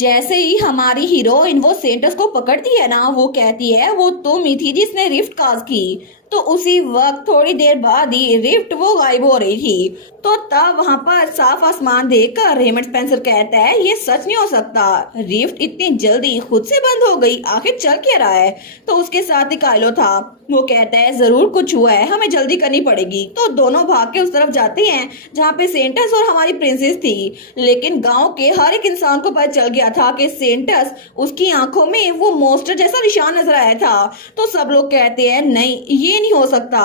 जैसे ही हमारी हीरोइन वो सेंटस को पकड़ती है ना, वो कहती है वो तुम ही थी जिसने रिफ्ट काज की। तो उसी वक्त थोड़ी देर बाद ही रिफ्ट वो गायब हो रही थी। तो तब वहां पर साफ आसमान देखकर रेमंड स्पेंसर कहता है ये सच नहीं हो सकता, रिफ्ट इतनी जल्दी खुद से बंद हो गई, आखिर चल क्या रहा है। तो उसके साथ ही काइलो था, वो कहता है जरूर कुछ हुआ है, हमें जल्दी करनी पड़ेगी। तो दोनों भाग के उस तरफ जाते हैं जहाँ पे सेंटस और हमारी प्रिंसेस थी। लेकिन गांव के हर एक इंसान को पता चल गया था कि सेंटस, उसकी आंखों में वो मॉन्स्टर जैसा निशान नजर आया था। तो सब लोग कहते हैं नहीं ये नहीं हो सकता,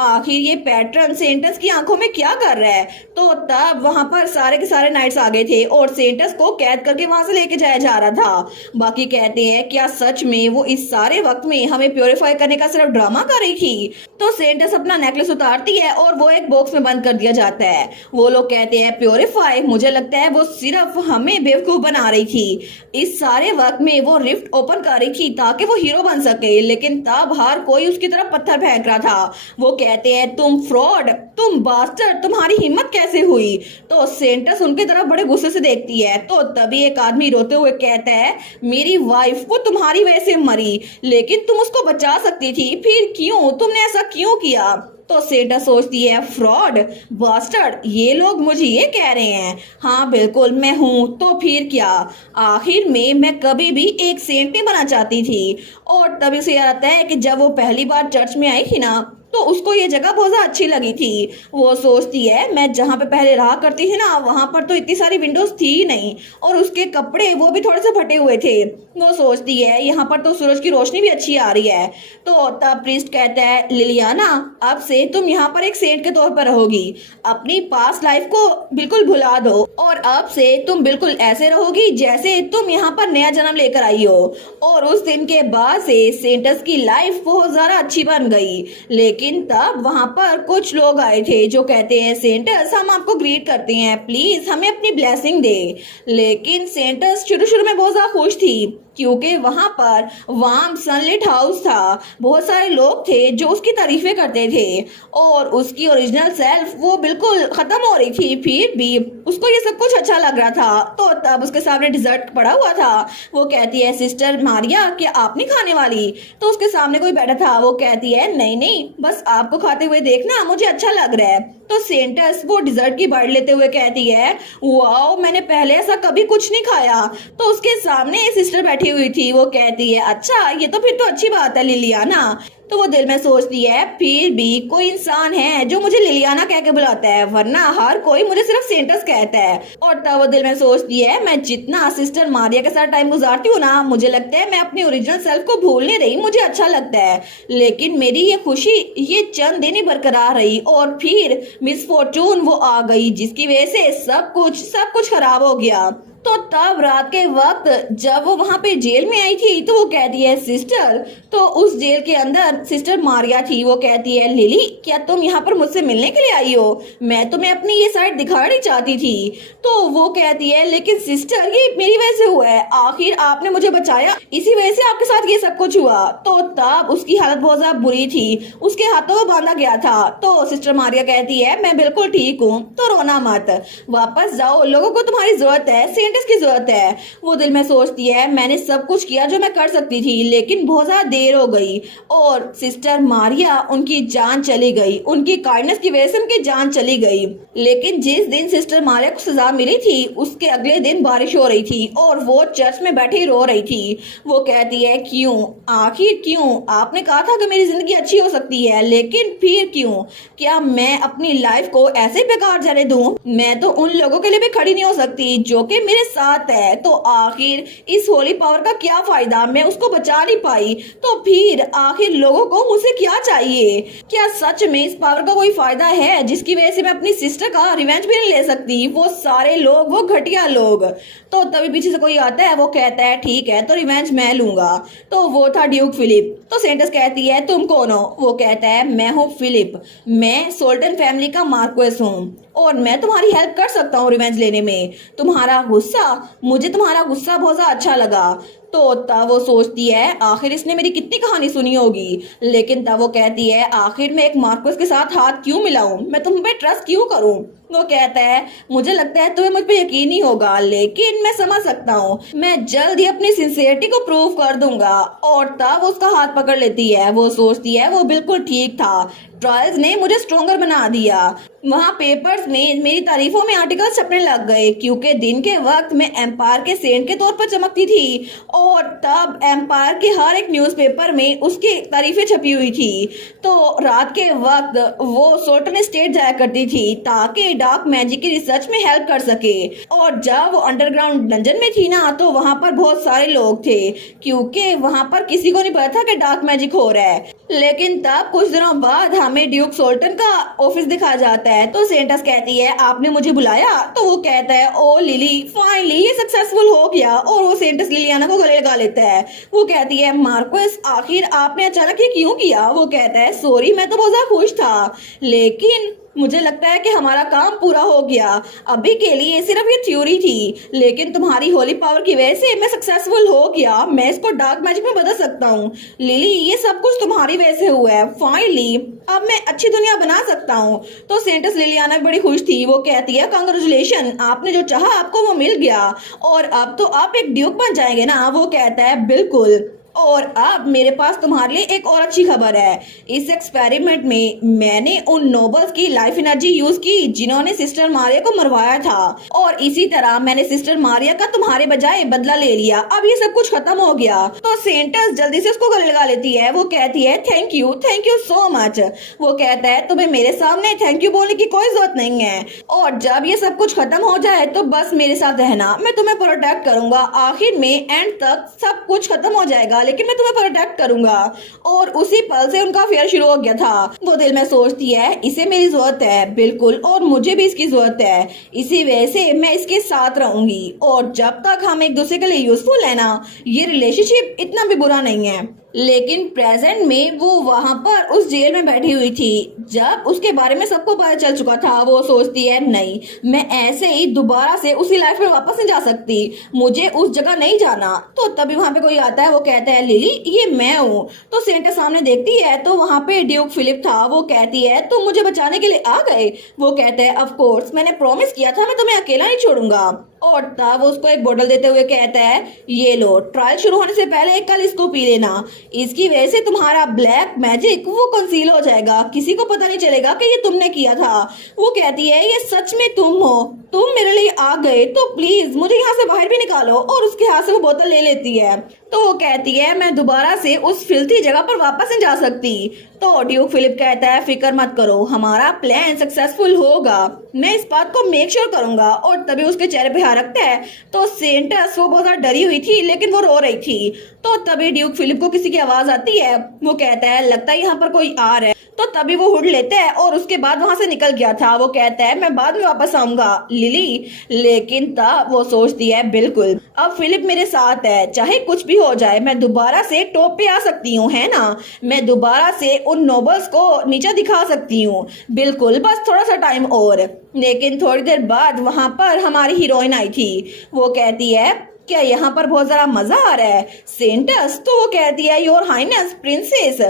आखिर ये पैटर्न सेंटस की आंखों में क्या कर रहा है। तो तब वहां पर सारे के सारे नाइट्स आ गए थे और सेंटस को कैद करके वहां से लेके जाया जा रहा था। बाकी कहते हैं क्या सच में वो इस सारे वक्त में हमें प्योरीफाई करने का सिर्फ ड्रामा कर रही थी। तो सेंटस अपना नेकलेस उतारती है और वो एक बॉक्स में बंद कर दिया जाता है। वो लोग कहते हैं प्योरीफाई, मुझे लगता है वो सिर्फ हमें बेवकूफ बना रही थी। इस सारे वक्त में वो रिफ्ट ओपन कर रही थी ताकि वो हीरो बन सके, लेकिन तब हर कोई उसकी तरफ पत्थर फेंक रहा था। वो कहते हैं तुम फ्रॉड, तुम बास्टर्ड, तुम्हारी हिम्मत कैसे हुई। तो सेंटस उनकी तरफ बड़े गुस्से से देखती है। तो तभी एक आदमी रोते हुए कहता है मेरी वाइफ वो तुम्हारी वजह से मरी, लेकिन तुम उसको बचा सकती थी, फिर क्यों, तुमने ऐसा क्यों किया। तो सेंटस सोचती है फ्रॉड, बास्टर्ड, ये लोग मुझे ये कह रहे हैं, हाँ बिल्कुल मैं हूँ, तो फिर क्या, आखिर में मैं कभी भी एक सेंट नहीं बना चाहती थी। और तभी से याद आता है कि जब वो पहली बार चर्च में आई थी ना, तो उसको ये जगह बहुत ज्यादा अच्छी लगी थी। वो सोचती है मैं जहाँ पे पहले रहा करती थी ना, वहां पर तो इतनी सारी विंडोज थी ही नहीं, और उसके कपड़े वो भी थोड़े से फटे हुए थे। वो सोचती है यहाँ पर तो सूरज की रोशनी भी अच्छी आ रही है। तो तब प्रीस्ट कहता है लिलियाना अब से तुम यहाँ पर एक सेंट के तौर पर रहोगी, अपनी पास्ट लाइफ को बिल्कुल भुला दो और अब से तुम बिल्कुल ऐसे रहोगी जैसे तुम यहाँ पर नया जन्म लेकर आई हो। और उस दिन के बाद से सेंटस की लाइफ बहुत ज्यादा अच्छी बन गई। लेकिन तब वहां पर कुछ लोग आए थे जो कहते हैं सेंटस हम आपको ग्रीट करते हैं, प्लीज हमें अपनी ब्लेसिंग दे। लेकिन सेंटस शुरू में बहुत ज्यादा खुश थी क्योंकि वहां पर वार्म सनलिट हाउस था, बहुत सारे लोग थे जो उसकी तारीफें करते थे और उसकी ओरिजिनल सेल्फ वो बिल्कुल खत्म हो रही थी, फिर भी उसको ये सब कुछ अच्छा लग रहा था। तो तब उसके सामने डिजर्ट पड़ा हुआ था। वो कहती है सिस्टर मारिया क्या आप नहीं खाने वाली। तो उसके सामने कोई बैठा था, वो कहती है नहीं नहीं बस आपको खाते हुए देखना मुझे अच्छा लग रहा है। तो सेंटस वो डिजर्ट की बाइट लेते हुए कहती है वाओ मैंने पहले ऐसा कभी कुछ नहीं खाया। तो उसके सामने सिस्टर बैठी हुई थी, वो कहती है अच्छा ये तो फिर तो अच्छी बात है लिलियाना। तो वो दिल में सोचती है फिर भी कोई इंसान है जो मुझे लिलियाना कह के बुलाता है, वरना हर कोई मुझे सिर्फ सेंटस कहता है। और तब वो दिल में सोचती है मैं जितना सिस्टर मारिया के साथ टाइम गुजारती हूँ ना, मुझे लगता है मैं अपनी ओरिजिनल सेल्फ को भूल नहीं रही, मुझे अच्छा लगता है। लेकिन मेरी ये खुशी ये चंद दिन ही बरकरार रही और फिर मिस फॉर्चून वो आ गई जिसकी वजह से सब कुछ खराब हो गया। तो तब रात के वक्त जब वो वहां पे जेल में आई थी, तो वो कहती है सिस्टर, तो उस जेल के अंदर सिस्टर मारिया थी। वो कहती है लिली क्या तुम यहाँ पर मुझसे मिलने के लिए आई हो, मैं तुम्हें अपनी ये साइड दिखानी चाहती थी। तो वो कहती है लेकिन सिस्टर ये मेरी वजह से हुआ है, आखिर आपने मुझे बचाया, इसी वजह से आपके साथ ये सब कुछ हुआ। तो तब उसकी हालत बहुत ज्यादा बुरी थी, उसके हाथों को बांधा गया था। तो सिस्टर मारिया कहती है मैं बिल्कुल ठीक हूँ, तो रोना मत, वापस जाओ, लोगों को तुम्हारी जरूरत है, सेंटस की जरूरत है। वो दिल में सोचती है मैंने सब कुछ किया जो मैं कर सकती थी, लेकिन बहुत ज्यादा देर हो गई और सिस्टर मारिया उनकी जान चली गई, उनकी काइंडनेस की वजह से उनकी जान चली गई। लेकिन जिस दिन सिस्टर मारिया को सजा मिली थी उसके अगले दिन बारिश हो रही थी और वो चर्च में बैठी रो रही थी। वो कहती है क्यों, आखिर क्यों, आपने कहा था कि मेरी जिंदगी अच्छी हो सकती है, लेकिन फिर क्यों, क्या मैं अपनी लाइफ को ऐसे बेकार जाने दूं। मैं तो उन लोगों के लिए भी खड़ी नहीं हो सकती जो कि मेरे साथ है, तो आखिर इस होली पावर का क्या फायदा, मैं उसको बचा नहीं पाई, तो फिर आखिर लोगों को मुझसे क्या चाहिए। क्या सच में इस पावर का कोई फायदा है जिसकी वजह से मैं अपनी सिस्टर का रिवेंज भी नहीं ले सकती, वो सारे लोग, वो घटिया लोग। तो तभी पीछे से कोई आता है, वो कहता है ठीक है तो रिवेंज मैं लूंगा। तो वो था ड्यूक फिलिप। तो सेंटस कहती है तुम कौन हो। वो कहता है मैं हूँ फिलिप, मैं सोल्टन फैमिली का मार्क्वेस हूँ और मैं तुम्हारी हेल्प कर सकता हूँ रिवेंज लेने में। तुम्हारा गुस्सा, मुझे तुम्हारा गुस्सा बहुत ज्यादा अच्छा लगा। तो तब वो सोचती है आखिर इसने मेरी कितनी कहानी सुनी होगी, लेकिन तब वो कहती है आखिर मैं एक मार्क्वेस के साथ हाथ क्यों मिलाऊं, मैं तुम पे ट्रस्ट क्यों करूं। वो कहता है मुझे लगता है तुम्हें मुझ पे यकीन नहीं होगा, लेकिन मैं समझ सकता हूँ, मैं जल्द ही अपनी सिंसियरिटी को प्रूव कर दूंगा। और तब उसका हाथ पकड़ लेती है। वो सोचती है वो बिल्कुल ठीक था, ट्रायल्स ने मुझे स्ट्रोंगर बना दिया। वहाँ पेपर्स में मेरी तारीफों में आर्टिकल छपने लग गए, क्योंकि दिन के वक्त मैं एम्पायर के सेंट के तौर पर चमकती थी और तब एम्पायर के हर एक न्यूज़पेपर में उसकी तारीफें छपी हुई थी। तो रात के वक्त वो सोल्टन स्टेट जाया करती थी ताकि डार्क मैजिक की रिसर्च में हेल्प कर सके। और जब वो अंडरग्राउंड डंजन में थी ना, तो वहाँ पर बहुत सारे लोग थे, क्योंकि वहाँ पर किसी को नहीं पता था कि डार्क मैजिक हो रहा है। लेकिन तब कुछ दिनों बाद हमें ड्यूक सोल्टन का ऑफिस दिखाया जाता है। तो सेंटस कहती है आपने मुझे बुलाया? तो वो कहता है ओ लिली, फाइनली ये सक्सेसफुल हो गया। और वो सेंटस लिलियाना को गले लगा लेता है। वो कहती है मार्कोस, आखिर आपने अचानक ये क्यों किया? वो कहता है सॉरी, मैं तो बहुत ज्यादा खुश था, लेकिन मुझे लगता है कि हमारा काम पूरा हो गया। अभी के लिए सिर्फ ये थ्योरी थी, लेकिन तुम्हारी होली पावर की वजह से मैं सक्सेसफुल हो गया। मैं इसको डार्क मैजिक में बदल सकता हूँ। लिली, ये सब कुछ तुम्हारी वजह से हुआ है। फाइनली अब मैं अच्छी दुनिया बना सकता हूँ। तो सेंटस लिलियाना बड़ी खुश थी। वो कहती है कांग्रेचुलेशन, आपने जो चाहा आपको वो मिल गया और अब तो आप एक ड्यूक बन जाएंगे ना? वो कहता है बिल्कुल। और अब मेरे पास तुम्हारे लिए एक और अच्छी खबर है। इस एक्सपेरिमेंट में मैंने उन नोबल्स की लाइफ एनर्जी यूज की जिन्होंने सिस्टर मारिया को मरवाया था, और इसी तरह मैंने सिस्टर मारिया का तुम्हारे बजाय बदला ले लिया। अब ये सब कुछ खत्म हो गया। तो सेंटस जल्दी से उसको गले लगा लेती है। वो कहती है थैंक यू सो मच। वो कहता है तुम्हें मेरे सामने थैंक यू बोलने की कोई जरूरत नहीं है, और जब ये सब कुछ खत्म हो जाए तो बस मेरे साथ रहना, मैं तुम्हें प्रोटेक्ट करूंगा। आखिर में एंड तक सब कुछ खत्म हो जाएगा, लेकिन मैं तुम्हें प्रोटेक्ट करूंगा। और उसी पल से उनका अफेयर शुरू हो गया था। वो दिल में सोचती है इसे मेरी जरूरत है, बिल्कुल, और मुझे भी इसकी जरूरत है, इसी वजह से मैं इसके साथ रहूंगी। और जब तक हम एक दूसरे के लिए यूजफुल है ना, ये रिलेशनशिप इतना भी बुरा नहीं है। लेकिन प्रेजेंट में वो वहां पर उस जेल में बैठी हुई थी। जब उसके बारे में सबको पता चल चुका था, वो सोचती है नहीं, मैं ऐसे ही दोबारा से उसी लाइफ में वापस नहीं जा सकती, मुझे उस जगह नहीं जाना। तो तभी वहां पे कोई आता है। वो कहता है लिली, ये मैं हूँ। तो सेंटा सामने देखती है तो वहां पे ड्यूक फिलिप था। वो कहती है तुम मुझे बचाने के लिए आ गए? वो कहते हैं ऑफ कोर्स, मैंने प्रॉमिस किया था मैं तुम्हें अकेला नहीं छोड़ूंगा। और तब उसको एक बोतल देते हुए कहता है ये लो, ट्रायल शुरू होने से पहले एक कल इसको पी लेना, इसकी वजह से तुम्हारा ब्लैक मैजिक वो कंसील हो जाएगा, किसी को पता नहीं चलेगा कि ये तुमने किया था। वो कहती है ये सच में तुम हो, तुम मेरे लिए आ गए, तो प्लीज मुझे यहाँ से बाहर भी निकालो। और उसके हाथ से वो बोतल ले लेती है। तो वो कहती है मैं दोबारा से उस फिल्थी जगह पर वापस नहीं जा सकती। तो ड्यूक फिलिप कहता है फिक्र मत करो, हमारा प्लान सक्सेसफुल होगा, मैं इस बात को मेक श्योर करूंगा। और तभी उसके चेहरे पे हाथ रखता है। तो सेंटस वो बहुत ज्यादा डरी हुई थी, लेकिन वो रो रही थी। तो तभी ड्यूक फिलिप को किसी की आवाज आती है। वो कहता है लगता है यहाँ पर कोई आ रहा है। तो तभी वो हुड लेता है और उसके बाद वहां से निकल गया था। वो कहता है मैं बाद में वापस आऊंगा लिली। लेकिन तब वो सोचती है बिल्कुल, अब फिलिप मेरे साथ है, चाहे कुछ भी हो जाए मैं दोबारा से टॉप पे आ सकती हूँ, है ना? मैं दोबारा से उन नोबल्स को नीचे दिखा सकती हूँ, बिल्कुल, बस थोड़ा सा टाइम और। लेकिन थोड़ी देर बाद वहां पर हमारी हीरोइन आई थी। वो कहती है क्या यहाँ पर बहुत जरा मजा आ रहा है सेंटस? तो वो कहती है योर हाइनेस प्रिंसेस,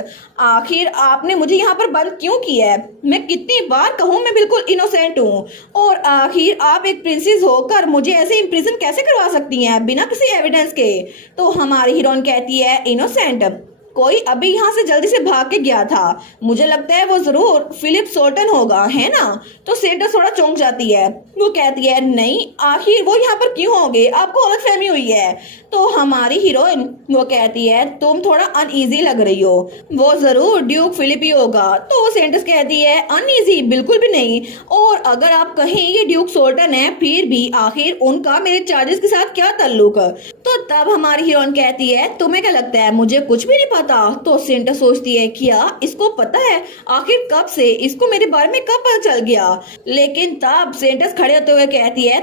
आखिर आपने मुझे यहाँ पर बंद क्यों किया है? मैं कितनी बार कहूँ मैं बिल्कुल इनोसेंट हूँ, और आखिर आप एक प्रिंसेस होकर मुझे ऐसे इम्प्रिजन कैसे करवा सकती हैं बिना किसी एविडेंस के? तो हमारी हीरोइन कहती है इनोसेंट, कोई अभी यहाँ से जल्दी से भाग के गया था, मुझे लगता है वो जरूर फिलिप सोल्टन होगा, है ना? तो सेंटस थोड़ा चौंक जाती है। वो कहती है नहीं, आखिर वो यहाँ पर क्यों होंगे, आपको गलतफहमी हुई है। तो हमारी हीरोइन वो कहती है तुम थोड़ा अनईजी लग रही हो, वो जरूर ड्यूक फिलिप ही होगा। तो सेंटस कहती है अनईजी बिल्कुल भी नहीं, और अगर आप कहें ये ड्यूक सोल्टन है, फिर भी आखिर उनका मेरे चार्जेस के साथ क्या ताल्लुक? तो तब हमारी हीरोइन कहती है तुम्हें क्या लगता है मुझे कुछ भी नहीं पता? तो सेंटा सोचती है क्या इसको पता है, आखिर कब से, इसको मेरे बारे में कब पता चल गया? लेकिन तब सेंटस खड़े होते हुए कहती है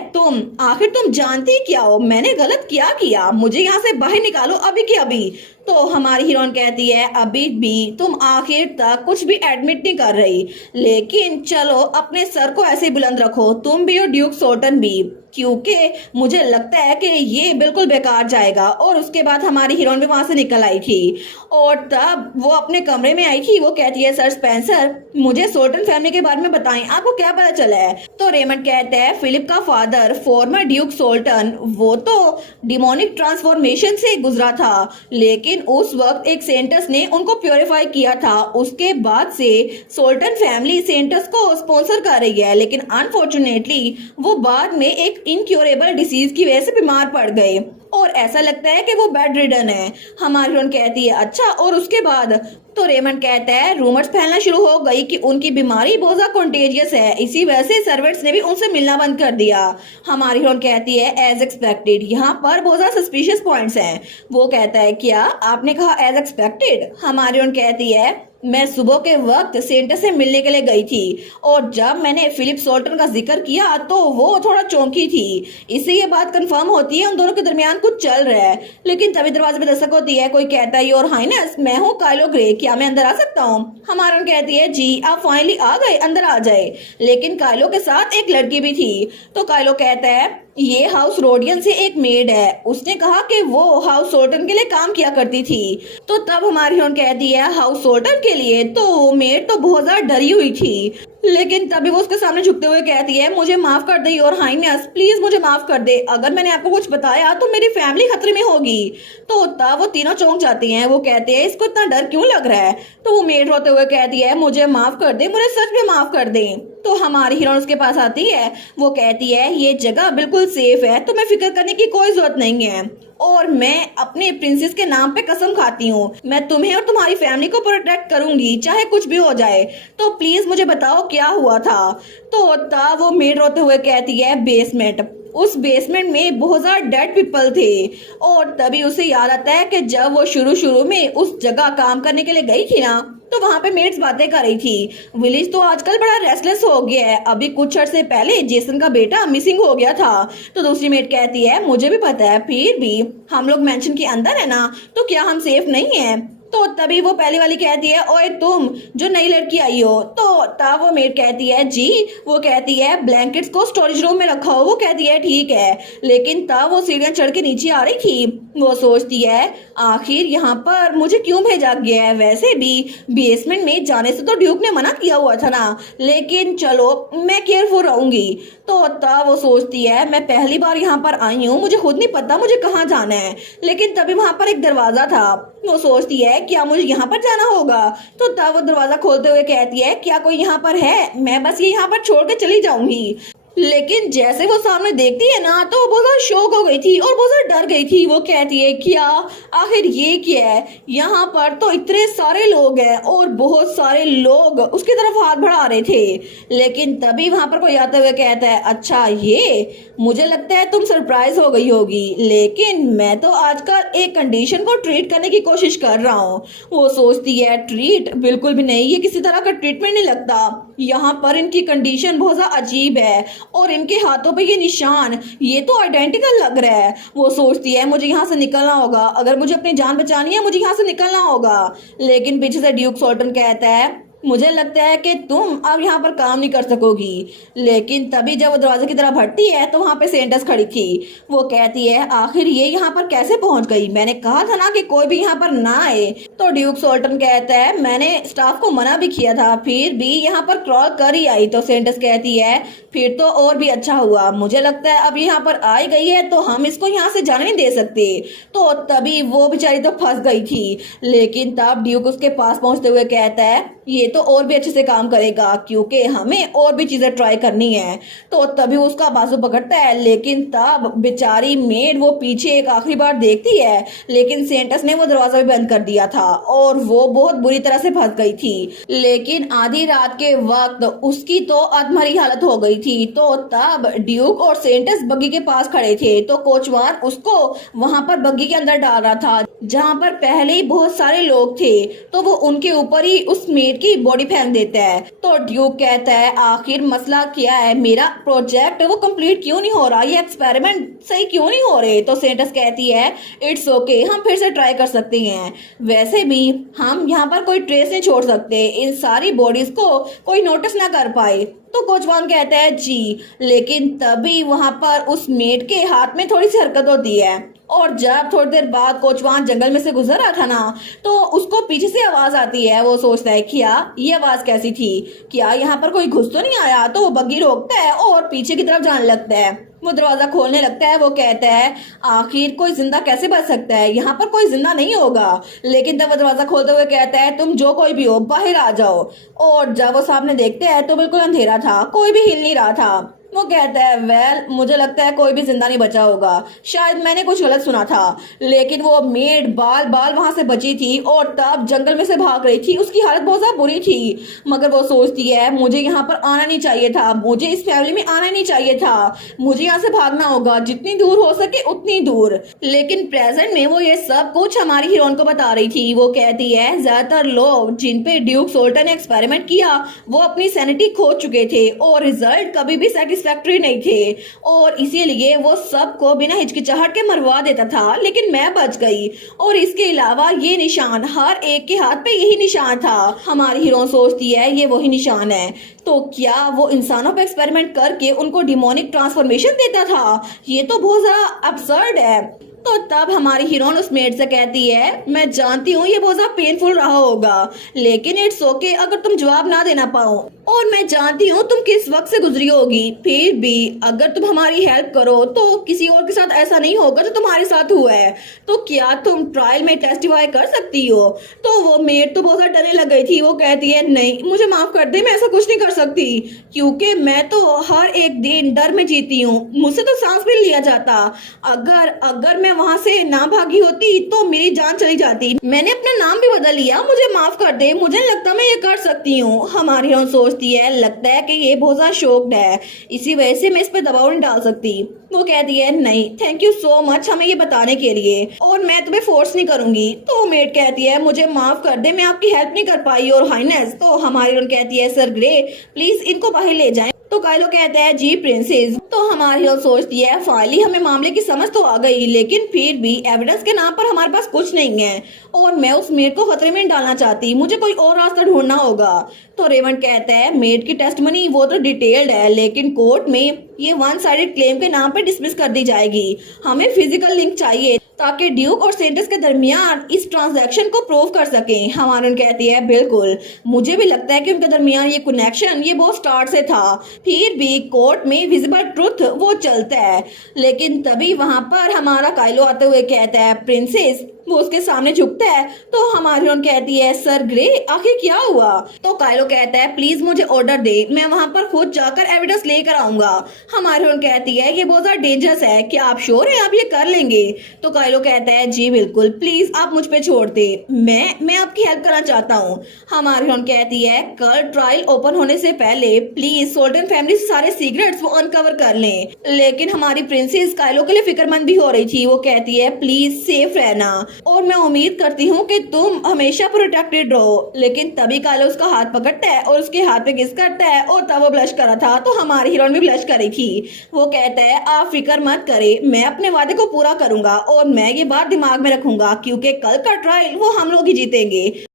आखिर तुम जानती क्या हो, मैंने गलत क्या किया, मुझे यहाँ से बाहर निकालो अभी के अभी। तो हमारी हीरोइन कहती है अभी भी तुम आखिर तक कुछ भी एडमिट नहीं कर रही, लेकिन चलो अपने सर को ऐसे बुलंद रखो, तुम भी और ड्यूक सोल्टन भी। क्योंकि मुझे लगता है कि ये बिल्कुल बेकार जाएगा। और उसके बाद हमारी हीरोइन भी वहां से निकल आई थी और तब वो अपने कमरे में आई थी। वो कहती है सर स्पेंसर, मुझे सोल्टन फैमिली के बारे में बताएं, आपको क्या पता चला है? तो रेमंड कहता है फिलिप का फादर फॉर्मर ड्यूक सोल्टन, वो तो डिमोनिक ट्रांसफॉर्मेशन से गुजरा था, लेकिन उस वक्त एक सेंटस ने उनको प्योरीफाई किया था। उसके बाद से सोल्टन फैमिली सेंटस को स्पॉन्सर कर रही है, लेकिन अनफॉर्चुनेटली वो बाद में एक इनक्योरेबल डिसीज की वजह से बीमार पड़ गए और ऐसा लगता है कि वो बेड रिडन है। हमारी हीरोइन कहती है अच्छा, और उसके बाद? तो रेमंड कहता है रूमर्स फैलना शुरू हो गई कि उनकी बीमारी बहुत ज्यादा कॉन्टेजियस है, इसी वजह से सर्वेंट्स ने भी उनसे मिलना बंद कर दिया। हमारी हीरोइन कहती है एज एक्सपेक्टेड। यहाँ पर बहुत ज्यादा सस्पिशियस पॉइंट्स हैं। वो कहता है क्या आपने कहा एज एक्सपेक्टेड? हमारी हीरोइन कहती है मैं सुबह के वक्त सेंटस से मिलने के लिए गई थी और जब मैंने फिलिप सोल्टन का जिक्र किया तो वो थोड़ा चौंकी थी। इससे ये बात कंफर्म होती है उन दोनों के दरमियान कुछ चल रहा है। लेकिन तभी दरवाजे पे दस्तक होती है। कोई कहता है योर हाइनेस, मैं हूँ काइलो ग्रे, क्या मैं अंदर आ सकता हूँ? हमारा कहती है जी आप फाइनली आ गए, अंदर आ जाए। लेकिन काइलो के साथ एक लड़की भी थी। तो काइलो कहता है ये हाउस रोडियन से एक मेड है, उसने कहा कि वो हाउस सोल्टन के लिए काम किया करती थी। तो तब हमारी हीरोइन कहती है हाउस सोल्टन के लिए? तो मेड तो बहुत ज्यादा डरी हुई थी, लेकिन तभी वो उसके सामने झुकते हुए कहती है मुझे माफ कर दे योर हाइनेस, प्लीज मुझे माफ कर दे, अगर मैंने आपको कुछ बताया तो मेरी फैमिली खतरे में होगी। तो तब वो तीनों चौंक जाती हैं। वो कहते हैं इसको इतना डर क्यों लग रहा है? तो वो मेड रोते हुए कहती है मुझे माफ कर दे, मुझे सच में माफ कर दे। तो हमारी हीरोइन उसके पास आती है। वो कहती है ये जगह बिल्कुल सेफ है, तुम्हें फिक्र करने की कोई जरूरत नहीं है और मैं अपने प्रिंसेस के नाम पे कसम खाती हूँ, मैं तुम्हें और तुम्हारी फैमिली को प्रोटेक्ट करूंगी चाहे कुछ भी हो जाए। तो प्लीज मुझे बताओ क्या हुआ था? तो तब वो मेड रोते हुए कहती है बेसमेंट, उस बेसमेंट में बहुत ज्यादा डेड पीपल थे। और तभी उसे याद आता है कि जब वो शुरू में उस जगह काम करने के लिए गई थी ना, तो वहां पे मेड्स बातें कर रही थी विलेज तो आजकल बड़ा रेस्टलेस हो गया है, अभी कुछ अर्से पहले जेसन का बेटा मिसिंग हो गया था। तो दूसरी मेड कहती है मुझे भी पता है, फिर भी हम लोग मेंशन के अंदर है ना, तो क्या हम सेफ नहीं है? तो तभी वो पहली वाली कहती है ओए तुम जो नई लड़की आई हो। तो तब वो मेड कहती है जी, वो कहती है ब्लैंकेट्स को स्टोरेज रूम में रखा हो। वो कहती है ठीक है, लेकिन तब वो सीढ़ियां चढ़ के नीचे आ रही थी। वो सोचती है आखिर यहाँ पर मुझे क्यों भेजा गया है? वैसे भी बेसमेंट में जाने से तो ड्यूक ने मना किया हुआ था ना, लेकिन चलो मैं केयरफुल रहूंगी। तो तब वो सोचती है मैं पहली बार यहाँ पर आई हूँ, मुझे खुद नहीं पता मुझे कहाँ जाना है। लेकिन तभी वहां पर एक दरवाजा था। वो सोचती है क्या मुझे यहाँ पर जाना होगा? तो तब वो दरवाजा खोलते हुए कहती है क्या कोई यहाँ पर है? मैं बस ये यहाँ पर छोड़ के चली जाऊंगी। लेकिन जैसे वो सामने देखती है ना, तो वो बहुत ज्यादा शॉक हो गई थी और बहुत ज्यादा डर गई थी। वो कहती है क्या आखिर ये क्या है? यहाँ पर तो इतने सारे लोग हैं और बहुत सारे लोग उसकी तरफ हाथ बढ़ा रहे थे। लेकिन तभी वहां पर कोई आते हुए कहता है अच्छा ये, मुझे लगता है तुम सरप्राइज हो गई होगी, लेकिन मैं तो आजकल एक कंडीशन को ट्रीट करने की कोशिश कर रहा हूँ। वो सोचती है ट्रीट? बिल्कुल भी नहीं, ये किसी तरह का ट्रीटमेंट नहीं लगता। यहाँ पर इनकी कंडीशन बहुत ज्यादा अजीब है और इनके हाथों पे ये निशान, ये तो आइडेंटिकल लग रहा है। वो सोचती है मुझे यहाँ से निकलना होगा, अगर मुझे अपनी जान बचानी है मुझे यहाँ से निकलना होगा। लेकिन पीछे से ड्यूक सोल्टन कहता है मुझे लगता है कि तुम अब यहाँ पर काम नहीं कर सकोगी। लेकिन तभी जब वो दरवाजे की तरफ हटती है तो वहां पे सेंटस खड़ी थी। वो कहती है आखिर ये यहाँ पर कैसे पहुंच गई? मैंने कहा था ना कि कोई भी यहाँ पर ना आए। तो ड्यूक सोल्टन कहता है मैंने स्टाफ को मना भी किया था, फिर भी यहाँ पर क्रॉल कर ही आई। तो सेंटस कहती है फिर तो और भी अच्छा हुआ, मुझे लगता है अब यहाँ पर आई गई है तो हम इसको यहाँ से जाने नहीं दे सकते। तो तभी वो बेचारी तो फंस गई थी। लेकिन तब ड्यूक उसके पास पहुंचते हुए कहता है ये तो और भी अच्छे से काम करेगा क्योंकि हमें और भी चीजें ट्राई करनी है। तो तभी उसका बाजू पकड़ता है। लेकिन तब बेचारी मेड वो पीछे एक आखिरी बार देखती है, लेकिन सेंटस ने वो दरवाजा भी बंद कर दिया था और वो बहुत बुरी तरह से फंस गई थी। लेकिन आधी रात के वक्त उसकी तो अधमरी हालत हो गई थी। तो तब ड्यूक और सेंटस बग्गी के पास खड़े थे। तो कोचवान उसको वहां पर बग्गी के अंदर डाल रहा था जहां पर पहले ही बहुत सारे लोग थे। तो वो उनके ऊपर ही उस मेड की बॉडी फेंक देता है। तो ड्यूक कहता है आखिर मसला क्या है? मेरा प्रोजेक्ट वो कंप्लीट क्यों नहीं हो रहा? ये एक्सपेरिमेंट सही क्यों नहीं हो रहे? तो सेंटस कहती है इट्स ओके, हम फिर से ट्राई कर सकते हैं। वैसे भी हम यहाँ पर कोई ट्रेस नहीं छोड़ सकते, इन सारी बॉडीज को कोई नोटिस ना कर पाए। तो कोचवान कहता है जी, लेकिन तभी वहां पर उस मेड के हाथ में थोड़ी सी हरकत होती है और जब थोड़ी देर बाद कोचवान जंगल में से गुजर रहा था ना, तो उसको पीछे से आवाज आती है। वो सोचता है क्या ये आवाज कैसी थी, क्या यहाँ पर कोई घुस तो नहीं आया। तो वो बग्गी रोकता है और पीछे की तरफ जाने लगता है। वो दरवाजा खोलने लगता है। वो कहता है आखिर कोई जिंदा कैसे बच सकता है, यहाँ पर कोई जिंदा नहीं होगा। लेकिन तब वो दरवाजा खोलते हुए कहता है तुम जो कोई भी हो बाहर आ जाओ। और जब वो सामने देखते हैं तो बिल्कुल अंधेरा था, कोई भी हिल नहीं रहा था। वो कहता है वेल मुझे लगता है कोई भी जिंदा नहीं बचा होगा, शायद मैंने कुछ गलत सुना था। लेकिन वो मेड बाल बाल वहां से बची थी और तब जंगल में से भाग रही थी। उसकी हालत बहुत ज्यादा बुरी थी, मगर वो सोचती है मुझे यहाँ पर आना नहीं चाहिए था, मुझे इस फैमिली में आना नहीं चाहिए था, मुझे यहाँ से भागना होगा जितनी दूर हो सके उतनी दूर। लेकिन प्रेजेंट में वो ये सब कुछ हमारी हीरोइन को बता रही थी। वो कहती है ज्यादातर लोग जिन पे ड्यूक सोल्टन ने एक्सपेरिमेंट किया वो अपनी सैनिटी खो चुके थे और रिजल्ट कभी भी सेटिस्फैक्टरी नहीं थे, और इसीलिए वो सबको बिना हिचकिचाहट के मरवा देता था। लेकिन मैं बच गई, और इसके अलावा ये निशान हर एक के हाथ पे यही निशान था। हमारी हीरोइन सोचती है ये वही निशान है, तो क्या वो इंसानों पे एक्सपेरिमेंट करके उनको डिमोनिक ट्रांसफॉर्मेशन देता था? ये तो बहुत ज्यादा अब्सर्ड है। तो तब हमारी हीरोइन उस मेड से कहती है मैं जानती हूँ ये बहुत ज्यादा पेनफुल रहा होगा, लेकिन इट्स ओके अगर तुम जवाब ना देना पाओ, और मैं जानती हूँ तुम किस वक्त से गुजरी होगी, फिर भी अगर तुम हमारी हेल्प करो तो किसी और के साथ ऐसा नहीं होगा जो तुम्हारे साथ हुआ है। तो क्या तुम ट्रायल में टेस्टिफाई कर सकती हो? तो वो मेड तो बहुत ज्यादा डरने लग गई थी। वो कहती है नहीं मुझे माफ कर दे, मैं ऐसा कुछ नहीं कर सकती, क्योंकि मैं तो हर एक दिन डर में जीती हूँ, मुझसे तो सांस भी नहीं लिया जाता। अगर अगर मैं वहां से ना भागी होती तो मेरी जान चली जाती। मैंने अपना नाम भी बदल लिया, मुझे माफ कर दे, मुझे नहीं लगता मैं ये कर सकती हूँ। हमारी हीरोइन सोचती है लगता है कि ये बहुत ज्यादा शॉक्ड है, इसी वजह से मैं इस पे दबाव नहीं डाल सकती। वो कहती है नहीं थैंक यू सो मच हमें ये बताने के लिए, और मैं तुम्हें फोर्स नहीं करूंगी। तो मेड कहती है मुझे माफ कर दे, मैं आपकी हेल्प नहीं कर पाई और हाइनेस। तो हमारी हीरोइन कहती है सर ग्रे प्लीज इनको बाहर ले जाएं। तो काइलो कहता है जी प्रिंसेस। तो हमारी हीरो सोचती है फाइनली हमें मामले की समझ तो आ गई, लेकिन फिर भी एविडेंस के नाम पर हमारे पास कुछ नहीं है और मैं उस मेड को खतरे में नहीं डालना चाहती, मुझे कोई और रास्ता ढूंढना होगा। तो रेवंड कहता है मेड की टेस्टमनी वो तो डिटेल्ड है, लेकिन कोर्ट में ये वन साइडेड क्लेम के नाम पर डिसमिस कर दी जाएगी। हमें फिजिकल लिंक चाहिए ताकि ड्यूक और सेंटर्स के दरमियान इस ट्रांजैक्शन को प्रूव कर सकें। हमारी कहती है बिल्कुल, मुझे भी लगता है कि उनके दरमियान ये कनेक्शन ये बहुत स्टार्ट से था, फिर भी कोर्ट में विजिबल ट्रुथ वो चलता है। लेकिन तभी वहां पर हमारा काइलो आते हुए कहता है प्रिंसेस, वो उसके सामने झुकता है। तो हमारी हीरोइन कहती है सर ग्रे आखिर क्या हुआ? तो काइलो कहता है प्लीज मुझे ऑर्डर दे, मैं वहां पर खुद जाकर एविडेंस लेकर आऊंगा। हमारी हीरोइन कहती है ये बहुत ज्यादा डेंजरस है, क्या आप श्योर हैं आप ये कर लेंगे? तो काइलो कहता है जी बिल्कुल, प्लीज आप मुझ पे छोड़ दे, मैं आपकी हेल्प करना चाहता हूँ। हमारी हीरोइन कहती है कल ट्रायल ओपन होने से पहले प्लीज सोल्टन फैमिली से सारे सीक्रेट्स वो अनकवर कर लें। लेकिन हमारी प्रिंसेस काइलो के लिए फिक्रमंद भी हो रही थी। वो कहती है प्लीज सेफ रहना और मैं उम्मीद करती हूँ कि तुम हमेशा प्रोटेक्टेड रहो। लेकिन तभी काइलो उसका हाथ पकड़ता है और उसके हाथ पे किस करता है और तब वो ब्लश कर रहा था। तो हमारी हीरोइन भी ब्लश कर रही थी। वो कहता है आप फिक्र मत करे, मैं अपने वादे को पूरा करूंगा और मैं ये बात दिमाग में रखूंगा क्योंकि कल का ट्रायल वो हम लोग ही जीतेंगे।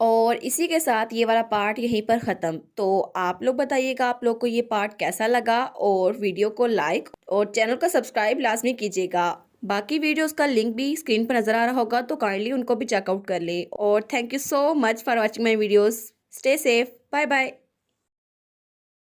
और इसी के साथ ये वाला पार्ट यहीं पर ख़त्म। तो आप लोग बताइएगा आप लोग को ये पार्ट कैसा लगा, और वीडियो को लाइक और चैनल को सब्सक्राइब लाजमी कीजिएगा। बाकी वीडियोस का लिंक भी स्क्रीन पर नज़र आ रहा होगा, तो काइंडली उनको भी चेकआउट कर ले। और thank you so much for watching my videos. Stay safe, bye bye.